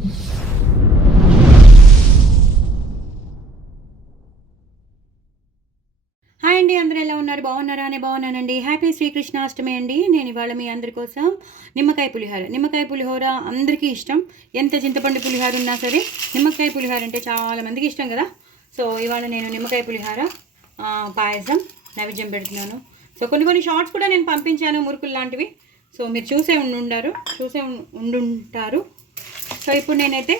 Hi అండి, అందరూ ఎలా ఉన్నారు? బాగున్నారా? అని బాగున్నానండి. హ్యాపీ శ్రీకృష్ణాష్టమి అండి. నేను ఇవాళ మీ అందరి కోసం నిమ్మకాయ పులిహోర అందరికీ ఇష్టం. ఎంత చింతపండు పులిహోర ఉన్నా సరే నిమ్మకాయ పులిహోర అంటే చాలా మందికి ఇష్టం కదా. సో ఇవాళ నేను నిమ్మకాయ పులిహోర పాయసం నైవేద్యం పెడుతున్నాను. సో కొన్ని షార్ట్స్ కూడా నేను పంపించాను, మురుకులు లాంటివి. సో మీరు చూసే ఉండుంటారు. సో ఇప్పుడు నేనైతే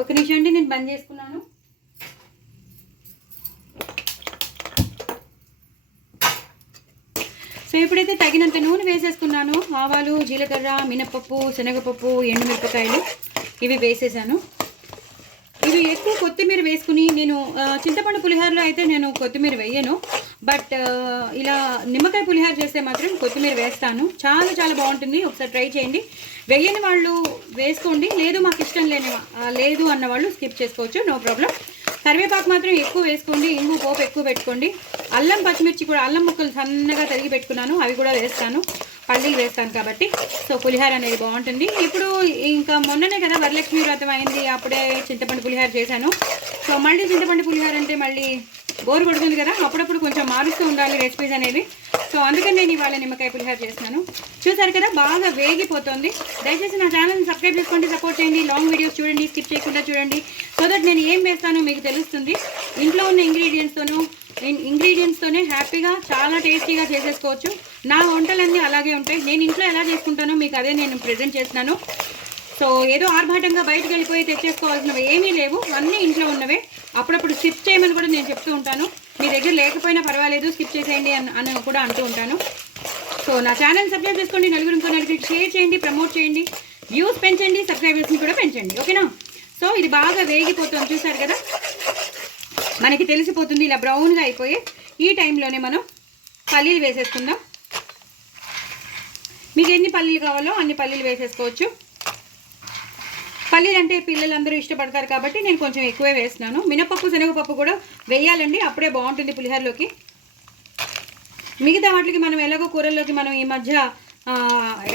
ఒక నిమిషం అండి, నేను బంద్ చేసుకున్నాను. సో ఇప్పుడైతే తగినంత నూనె వేసేసుకున్నాను. ఆవాలు, జీలకర్ర, మినపప్పు, శనగపప్పు, ఎండుమిరపకాయలు ఇవి వేసేసాను. ఇవి ఎక్కువ కొత్తిమీర వేసుకుని, నేను చింతపండు పులిహోరలో అయితే నేను కొత్తిమీర వేయను, బట్ ఇలా నిమ్మకాయ పులిహోర చేస్తే మాత్రం కొత్తిమీర వేస్తాను. చాలా చాలా బాగుంటుంది, ఒకసారి ట్రై చేయండి. వేయని వాళ్ళు వేసుకోండి, లేదు మాకు ఇష్టం లేదు అన్న వాళ్ళు స్కిప్ చేసుకోవచ్చు, నో ప్రాబ్లం. కరివేపాకు మాత్రం ఎక్కువ వేసుకోండి, ఇంగు పోపు ఎక్కువ పెట్టుకోండి. అల్లం పచ్చిమిర్చి కూడా, అల్లం ముక్కలు సన్నగా తరిగి పెట్టుకున్నాను, అవి కూడా వేస్తాను. పల్లీలు వేస్తాను కాబట్టి సో పులిహోర అనేది బాగుంటుంది. ఇప్పుడు ఇంకా మొన్ననే కదా వరలక్ష్మి వ్రతం అయింది, అప్పుడే చింతపండు పులిహోర చేశాను. సో మళ్ళీ చింతపండు పులిహోర అంటే మళ్ళీ బోరు కొడుతుంది కదా, అప్పుడప్పుడు కొంచెం మారుస్తూ ఉండాలి రెసిపీస్ అనేవి. సో అందుకని నేను ఇవాళ నిమ్మకాయ పులిహోర చేస్తున్నాను. చూసారు కదా, బాగా వేగిపోతుంది. దయచేసి నా ఛానల్ని సబ్స్క్రైబ్ చేసుకోండి, సపోర్ట్ చేయండి. లాంగ్ వీడియోస్ చూడండి, స్కిప్ చేయకుండా చూడండి, సో దట్ నేను ఏం వేస్తానో మీకు తెలుస్తుంది. ఇంట్లో ఉన్న ఇంగ్రీడియంట్స్తోనే హ్యాపీగా చాలా టేస్టీగా చేసేసుకోవచ్చు. నా వంటలన్నీ అలాగే ఉంటాయి. నేను ఇంట్లో ఎలా చేసుకుంటానో మీకు అదే నేను ప్రజెంట్ చేస్తున్నాను. సో ఏదో ఆర్భాటంగా బయటకు వెళ్ళిపోయి తెచ్చేసుకోవాల్సినవి ఏమీ లేవు, అన్నీ ఇంట్లో ఉన్నవే. అప్పుడప్పుడు స్కిప్ చేయమని కూడా నేను చెప్తూ ఉంటాను. మీ దగ్గర లేకపోయినా పర్వాలేదు, స్కిప్ చేసేయండి అని కూడా అంటూ ఉంటాను. సో నా ఛానల్ సబ్స్క్రైబ్ చేసుకోండి, నలుగురికి షేర్ చేయండి, ప్రమోట్ చేయండి, వ్యూస్ పెంచండి, సబ్స్క్రైబర్స్ని కూడా పెంచండి, ఓకేనా. సో ఇది బాగా వేగిపోతుంది, చూసారు కదా, మనకి తెలిసిపోతుంది ఇలా బ్రౌన్గా అయిపోయి. ఈ టైంలోనే మనం పల్లీలు వేసేసుకుందాం. మీకు ఎన్ని పల్లీలు కావాలో అన్ని పల్లీలు వేసేసుకోవచ్చు. పల్లీలు అంటే పిల్లలందరూ ఇష్టపడతారు కాబట్టి నేను కొంచెం ఎక్కువే వేస్తున్నాను. మినపప్పు, శనగపప్పు కూడా వేయాలండి, అప్పుడే బాగుంటుంది పులిహోరలోకి. మిగతా వాటికి మనం ఎలాగో కూరల్లోకి మనం ఈ మధ్య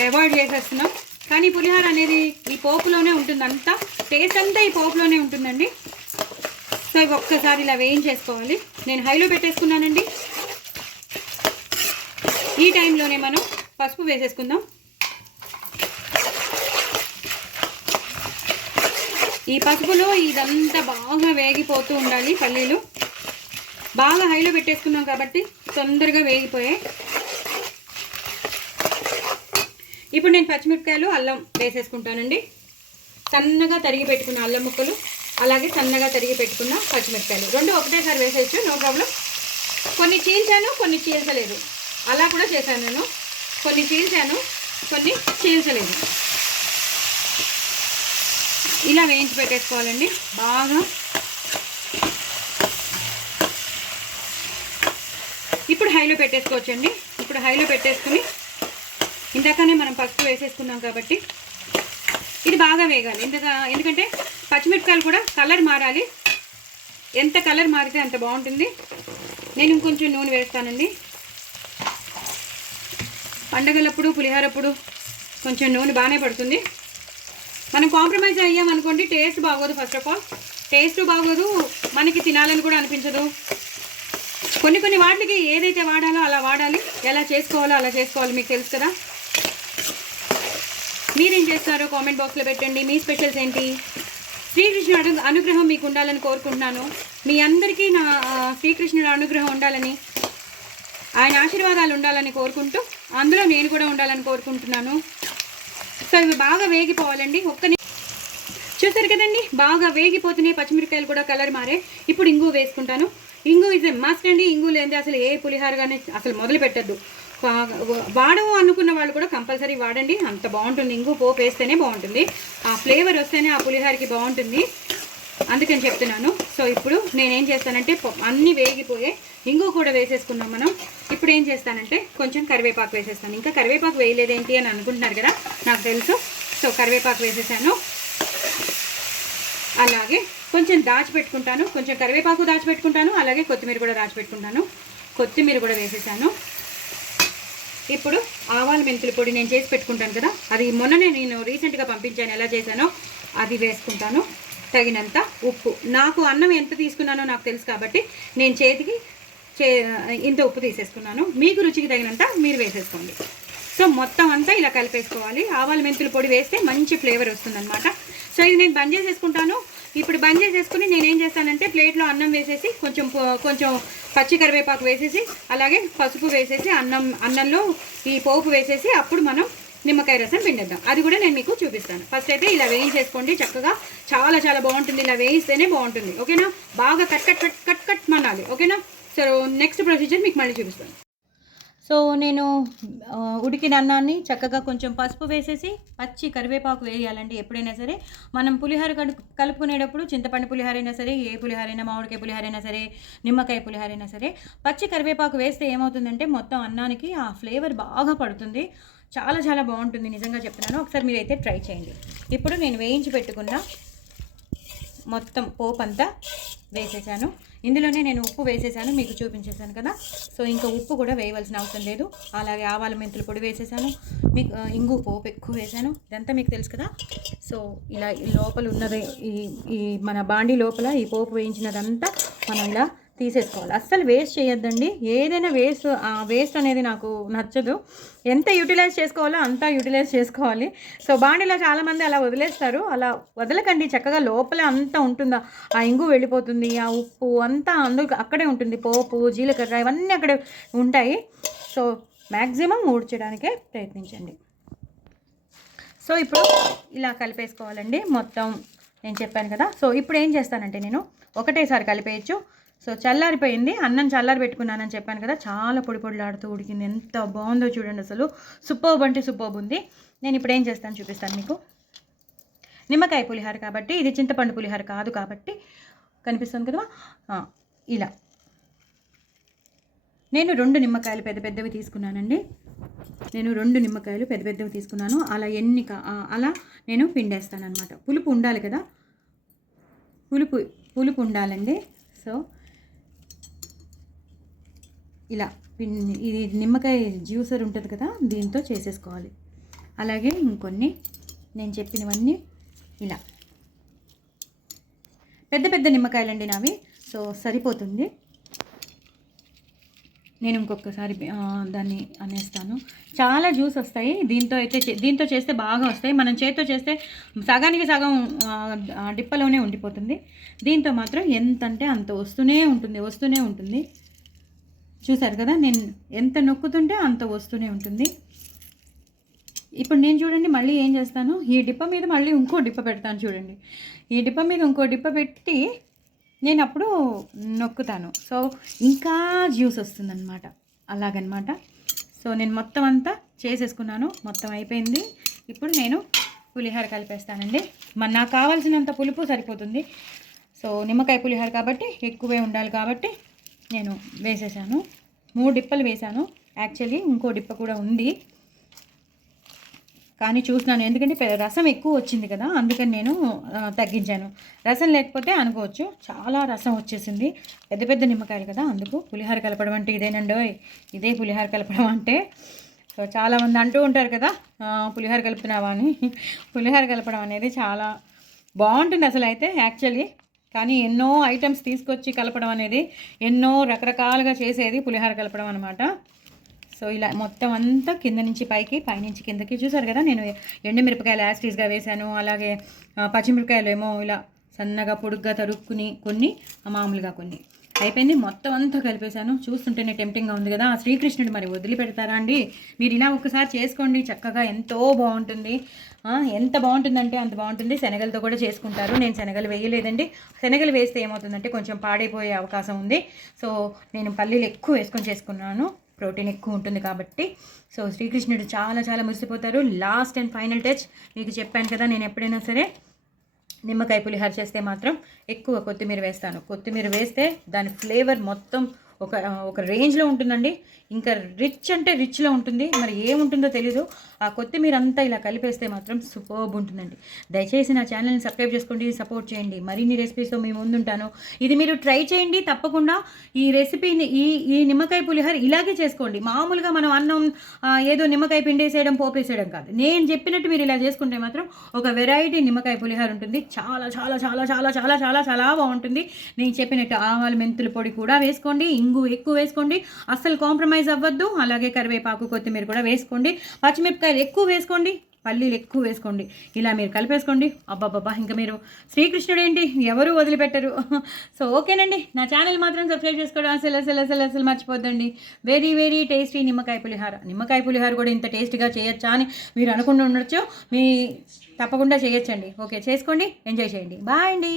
అవాయిడ్ చేసేస్తున్నాం, కానీ పులిహోర అనేది ఈ పోపులోనే ఉంటుంది, అంతా టేస్ట్ అంతా ఈ పోపులోనే ఉంటుందండి. సో ఇవి ఒక్కసారి ఇలా వేయించేసుకోవాలి. నేను హైలో పెట్టేసుకున్నానండి. ఈ టైంలోనే మనం పసుపు వేసేసుకుందాం. ఈ పసుపులో ఇదంతా బాగా వేగిపోతూ ఉండాలి. పల్లీలు బాగా హైలో పెట్టేసుకున్నాం కాబట్టి తొందరగా వేగిపోయాయి. ఇప్పుడు నేను పచ్చిమిరపకాయలు, అల్లం వేసేసుకుంటానండి. సన్నగా తరిగి పెట్టుకున్న అల్లం ముక్కలు, అలాగే సన్నగా తరిగి పెట్టుకున్న పచ్చిమిరపకాయలు రెండు ఒకటేసారి వేసేయచ్చు, నో ప్రాబ్లం. కొన్ని చీల్చాను, కొన్ని చీల్చలేదు, అలా కూడా చేశాను నేను. కొన్ని చీల్చాను, కొన్ని చీల్చలేదు. ఇలా వేయించి పెట్టేసుకోవాలండి బాగా. ఇప్పుడు హైలో పెట్టేసుకోవచ్చండి. ఇప్పుడు హైలో పెట్టేసుకుని, ఇందాకనే మనం పసుపు వేసేసుకున్నాం కాబట్టి ఇది బాగా వేగాలి. ఎందుకంటే పచ్చిమిరపకాయలు కూడా కలర్ మారాలి. ఎంత కలర్ మారితే అంత బాగుంటుంది. నేను ఇంకొంచెం నూనె వేస్తానండి. పండగలప్పుడు, పులిహోరప్పుడు కొంచెం నూనె బాగానే పడుతుంది. మనం కాంప్రమైజ్ అయ్యామనుకోండి, టేస్ట్ బాగోదు. ఫస్ట్ ఆఫ్ ఆల్ టేస్ట్ బాగోదు, మనకి తినాలని కూడా అనిపించదు. కొన్ని వాటికి ఏదైతే వాడాలో అలా వాడాలి, ఎలా చేసుకోవాలో అలా చేసుకోవాలి. మీకు తెలుసు కదా. మీరేం చేస్తారో కామెంట్ బాక్స్లో పెట్టండి. మీ స్పెషల్స్ ఏంటి? శ్రీకృష్ణుడు అనుగ్రహం మీకు ఉండాలని కోరుకుంటున్నాను. మీ అందరికీ నా శ్రీకృష్ణుడు అనుగ్రహం ఉండాలని, ఆయన ఆశీర్వాదాలు ఉండాలని కోరుకుంటూ, అందులో నేను కూడా ఉండాలని కోరుకుంటున్నాను. సో ఇవి బాగా వేగిపోవాలండి. చూసారు కదండి, బాగా వేగిపోతున్నాయి. పచ్చిమిరపకాయలు కూడా కలర్ మారే. ఇప్పుడు ఇంగు వేసుకుంటాను. ఇంగు ఇస్ ఏ మస్ట్ అండి. ఇంగు లేనిదే అసలు ఏ పులిహోర కానీ అసలు మొదలు పెట్టద్దు. వాడము అనుకున్న వాళ్ళు కూడా కంపల్సరీ వాడండి, అంత బాగుంటుంది. ఇంగు పోపు వేస్తేనే బాగుంటుంది, ఆ ఫ్లేవర్ వస్తేనే ఆ పులిహోరకి బాగుంటుంది, అందుకని చెప్తున్నాను. సో ఇప్పుడు నేనేం చేస్తానంటే, అన్నీ వేగిపోయే ఇంగు కూడా వేసేసుకున్నాం మనం. ఇప్పుడు ఏం చేస్తానంటే కొంచెం కరివేపాకు వేసేస్తాను. ఇంకా కరివేపాకు వేయలేదేంటి అని అనుకుంటున్నారు కదా, నాకు తెలుసు. సో కరివేపాకు వేసేసాను. అలాగే కొంచెం దాచిపెట్టుకుంటాను, కొంచెం కరివేపాకు దాచిపెట్టుకుంటాను, అలాగే కొత్తిమీర కూడా దాచిపెట్టుకుంటాను. కొత్తిమీర కూడా వేసేసాను. ఇప్పుడు ఆవాల మెంతుల పొడి నేను చేసి పెట్టుకుంటాను కదా, అది మొన్ననే నేను రీసెంట్గా పంపించాను, ఎలా చేశానో అది వేసుకుంటాను. తగినంత ఉప్పు, నాకు అన్నం ఎంత తీసుకున్నానో నాకు తెలుసు కాబట్టి నేను చేతికి ఇంత ఉప్పు తీసేసుకున్నాను. మీకు రుచికి తగినంత మీరు వేసేసుకోండి. సో మొత్తం అంతా ఇలా కలిపేసుకోవాలి. ఆవాల మెంతుల పొడి వేస్తే మంచి ఫ్లేవర్ వస్తుందన్నమాట. సో ఇది నేను బంద్ చేసేసుకుంటాను. ఇప్పుడు బంద్ చేసేసుకుని నేనేం చేస్తానంటే ప్లేట్లో అన్నం వేసేసి కొంచెం పచ్చి కరివేపాకు వేసేసి అలాగే పసుపు వేసేసి అన్నంలో ఈ పోపు వేసేసి అప్పుడు మనం నిమ్మకాయ రసం పిండేద్దాం. అది కూడా నేను మీకు చూపిస్తాను. ఫస్ట్ అయితే ఇలా వేయించేసుకోండి చక్కగా, చాలా చాలా బాగుంటుంది. ఇలా వేయిస్తేనే బాగుంటుంది, ఓకేనా? బాగా కట్ మనాలి, ఓకేనా? సో నెక్స్ట్ ప్రొసీజర్ మీకు మళ్ళీ చూపిస్తాను. సో నేను ఉడికిన అన్నాన్ని చక్కగా కొంచెం పసుపు వేసేసి పచ్చి కరివేపాకు వేయాలండి. ఎప్పుడైనా సరే మనం పులిహోర కలుపుకునేటప్పుడు చింతపండు పులిహోర అయినా సరే, ఏ పులిహోర అయినా, మామిడికాయ పులిహోర అయినా సరే, నిమ్మకాయ పులిహోర అయినా సరే, పచ్చి కరివేపాకు వేస్తే ఏమవుతుందంటే మొత్తం అన్నానికి ఆ ఫ్లేవర్ బాగా పడుతుంది. చాలా చాలా బాగుంటుంది, నిజంగా చెప్తున్నాను. ఒకసారి మీరైతే ట్రై చేయండి. ఇప్పుడు నేను వేయించి పెట్టుకున్న మొత్తం పోపు అంతా వేసేసాను. ఇందులోనే నేను ఉప్పు వేసేసాను, మీకు చూపించేసాను కదా. సో ఇంకా ఉప్పు కూడా వేయవలసిన అవసరం లేదు. అలాగే ఆవాల మెంతుల పొడి వేసేసాను, మీకు ఇంగు పోపు ఎక్కువ వేసాను, ఇదంతా మీకు తెలుసు కదా. సో ఇలా లోపల ఉన్నది ఈ మన బాండీ లోపల ఈ పోపు వేయించినదంతా మనం ఇలా తీసేసుకోవాలి. అస్సలు వేస్ట్ చేయొద్దండి. ఏదైనా వేస్ట్ అనేది నాకు నచ్చదు. ఎంత యూటిలైజ్ చేసుకోవాలో అంతా యూటిలైజ్ చేసుకోవాలి. సో బాండీలో చాలామంది అలా వదిలేస్తారు. అలా వదలకండి. చక్కగా లోపల అంతా ఉంటుందా, ఆ ఇంగు వెళ్ళిపోతుంది, ఆ ఉప్పు అంతా అక్కడే ఉంటుంది, పోపు జీలకర్ర ఇవన్నీ అక్కడే ఉంటాయి. సో మ్యాక్సిమం ఊడ్చడానికే ప్రయత్నించండి. సో ఇప్పుడు ఇలా కలిపేసుకోవాలండి మొత్తం, నేను చెప్పాను కదా. సో ఇప్పుడు ఏం చేస్తానంటే నేను ఒకటేసారి కలిపేయచ్చు. సో చల్లారిపోయింది, అన్నం చల్లారి పెట్టుకున్నానని చెప్పాను కదా, చాలా పొడి పొడిలాడుతూ ఉడికింది. ఎంత బాగుందో చూడండి, అసలు సూపర్బ్ అంటే సూపర్బ్ ఉంది. నేను ఇప్పుడు ఏం చేస్తాను చూపిస్తాను మీకు. నిమ్మకాయ పులిహోర కాబట్టి, ఇది చింతపండు పులిహోర కాదు కాబట్టి, కనిపిస్తుంది కదా ఇలా. నేను 2 నిమ్మకాయలు పెద్ద పెద్దవి తీసుకున్నానండి. నేను 2 నిమ్మకాయలు పెద్ద పెద్దవి తీసుకున్నాను. అలా అలా నేను పిండేస్తాను అనమాట. పులుపు ఉండాలి కదా, పులుపు ఉండాలండి. సో ఇలా ఇది నిమ్మకాయ జ్యూసర్ ఉంటుంది కదా, దీంతో చేసేసుకోవాలి. అలాగే ఇంకొన్ని నేను చెప్పినవన్నీ ఇలా పెద్ద పెద్ద నిమ్మకాయలండి నావి. సో సరిపోతుంది. నేను ఇంకొకసారి దాన్ని అనేస్తాను. చాలా జ్యూస్ వస్తాయి దీంతో చేస్తే బాగా వస్తాయి. మనం చేతితో చేస్తే సగానికి సగం డిప్పలోనే ఉండిపోతుంది. దీంతో మాత్రం ఎంత అంటే అంత వస్తూనే ఉంటుంది. చూసారు కదా, నేను ఎంత నొక్కుతుంటే అంత వస్తూనే ఉంటుంది. ఇప్పుడు నేను చూడండి మళ్ళీ ఏం చేస్తాను, ఈ డిప్ప మీద మళ్ళీ ఇంకో డిప్ప పెడతాను. చూడండి, ఈ డిప్ప మీద ఇంకో డిప్ప పెట్టి నేను అప్పుడు నొక్కుతాను. సో ఇంకా జ్యూస్ వస్తుందన్నమాట, అలాగనమాట. సో నేను మొత్తం అంతా చేసేసుకున్నాను, మొత్తం అయిపోయింది. ఇప్పుడు నేను పులిహోర కలిపేస్తానండి. నాకు కావాల్సినంత పులుపు సరిపోతుంది. సో నిమ్మకాయ పులిహోర కాబట్టి ఎక్కువే ఉండాలి కాబట్టి నేను వేసేసాను. 3 డిప్పలు వేసాను. యాక్చువల్లీ ఇంకో డిప్ప కూడా ఉంది కానీ చూసినాను, ఎందుకంటే రసం ఎక్కువ వచ్చింది కదా, అందుకని నేను తగ్గించాను. రసం లేకపోతే అనుకోవచ్చు, చాలా రసం వచ్చేసింది. పెద్ద పెద్ద నిమ్మకాయలు కదా, అందుకు. పులిహోర కలపడం అంటే ఇదేనండి, ఇదే పులిహోర కలపడం అంటే. సో చాలామంది అంటూ ఉంటారు కదా పులిహోర కలుపుతున్నావా అని. పులిహోర కలపడం అనేది చాలా బాగుంటుంది అసలు అయితే యాక్చువల్లీ. కానీ ఎన్నో ఐటమ్స్ తీసుకొచ్చి కలపడం అనేది, ఎన్నో రకరకాలుగా చేసేది పులిహోర కలపడం అనమాట. సో ఇలా మొత్తం అంతా కింద నుంచి పైకి, పైనుంచి కిందకి. చూసారు కదా, నేను ఎండుమిరపకాయలు యాస్టీస్గా వేసాను. అలాగే పచ్చిమిరపకాయలు ఏమో ఇలా సన్నగా పొడుగ్గా తరుక్కుని, కొన్ని మామూలుగా కొన్ని. అయిపోయింది, మొత్తం అంతా కలిపేశాను. చూస్తుంటేనే టెంప్టింగ్గా ఉంది కదా. శ్రీకృష్ణుడు మరి వదిలిపెడతారా అండి? మీరు ఇలా ఒకసారి చేసుకోండి, చక్కగా ఎంతో బాగుంటుంది. ఎంత బాగుంటుందంటే అంత బాగుంటుంది. శనగలతో కూడా చేసుకుంటారు. నేను శనగలు వేయలేదండి. శనగలు వేస్తే ఏమవుతుందంటే కొంచెం పాడైపోయే అవకాశం ఉంది. సో నేను పల్లీలు ఎక్కువ వేసుకొని చేసుకున్నాను, ప్రోటీన్ ఎక్కువ ఉంటుంది కాబట్టి. సో శ్రీకృష్ణుడు చాలా చాలా మురిసిపోతారు. లాస్ట్ అండ్ ఫైనల్ టచ్ మీకు చెప్పాను కదా, నేను ఎప్పుడైనా సరే నిమ్మకాయ పులిహోర చేస్తే మాత్రం ఎక్కువ కొత్తిమీర వేస్తాను. కొత్తిమీర వేస్తే దాని ఫ్లేవర్ మొత్తం ఒక ఒక రేంజ్లో ఉంటుందండి. ఇంకా రిచ్ అంటే రిచ్లో ఉంటుంది. మరి ఏముంటుందో తెలీదు. ఆ కొత్తిమీర అంతా ఇలా కలిపేస్తే మాత్రం సూపర్బ్ ఉంటుందండి. దయచేసి నా ఛానల్ని సబ్స్క్రైబ్ చేసుకోండి, సపోర్ట్ చేయండి. మరిన్ని రెసిపీస్తో మీ ముందుంటాను. ఇది మీరు ట్రై చేయండి తప్పకుండా. ఈ రెసిపీని ఈ నిమ్మకాయ పులిహోర ఇలాగే చేసుకోండి. మామూలుగా మనం అన్నం ఏదో నిమ్మకాయ పిండేసేయడం, పోపేసేయడం కాదు. నేను చెప్పినట్టు మీరు ఇలా చేసుకుంటే మాత్రం ఒక వెరైటీ నిమ్మకాయ పులిహోర ఉంటుంది. చాలా చాలా చాలా చాలా చాలా చాలా చాలా బాగుంటుంది. నేను చెప్పినట్టు ఆవాలు మెంతుల పొడి కూడా వేసుకోండి, ఇంగు ఎక్కువ వేసుకోండి, అస్సలు కాంప్రమైజ్ అవ్వద్దు. అలాగే కరివేపాకు కొత్తిమీర కూడా వేసుకోండి, పచ్చిమిరపకాయలు ఎక్కువ వేసుకోండి, పల్లీలు ఎక్కువ వేసుకోండి. ఇలా మీరు కలిపేసుకోండి. అబ్బాబ్బా, ఇంకా మీరు శ్రీకృష్ణుడు ఏంటి ఎవరు వదిలిపెట్టరు. సో ఓకేనండి, నా ఛానల్ మాత్రం సబ్స్క్రైబ్ చేసుకోవడం అసలు మర్చిపోద్దండి. వెరీ వెరీ టేస్టీ నిమ్మకాయ పులిహోర. నిమ్మకాయ పులిహోర కూడా ఇంత టేస్టీగా చేయొచ్చా అని మీరు అనుకుంటూ ఉండొచ్చు. మీ తప్పకుండా చేయొచ్చండి. ఓకే, చేసుకోండి, ఎంజాయ్ చేయండి. బాయ్ అండి.